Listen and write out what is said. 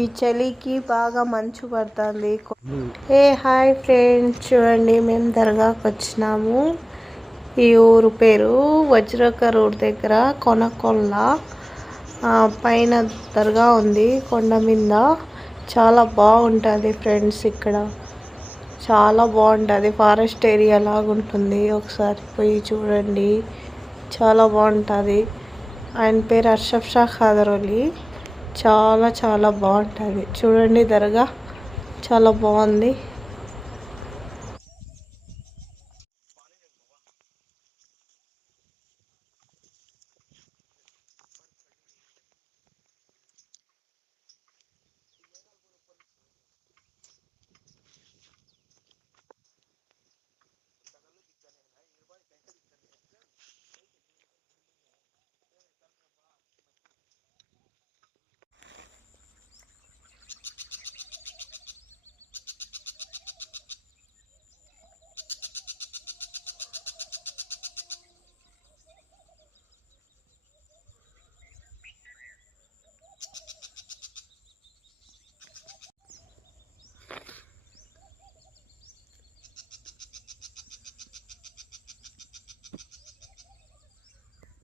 ఈ చలికి బాగా మంచు పడుతుంది. హాయ్ ఫ్రెండ్స్, చూడండి మేము దర్గాకి వచ్చినాము. ఈ ఊరు పేరు వజ్రక రోడ్ దగ్గర కొనకొల్ల. పైన దర్గా ఉంది కొండ మీద. చాలా బాగుంటుంది ఫ్రెండ్స్. ఇక్కడ చాలా బాగుంటుంది. ఫారెస్ట్ ఏరియా లాగా ఉంటుంది. ఒకసారి పోయి చూడండి, చాలా బాగుంటుంది. ఆయన పేరు అష్రఫ్ షా ఖాదర్ అలీ. చాలా చాలా బాగుంటుంది. చూడండి దర్గా చాలా బాగుంది.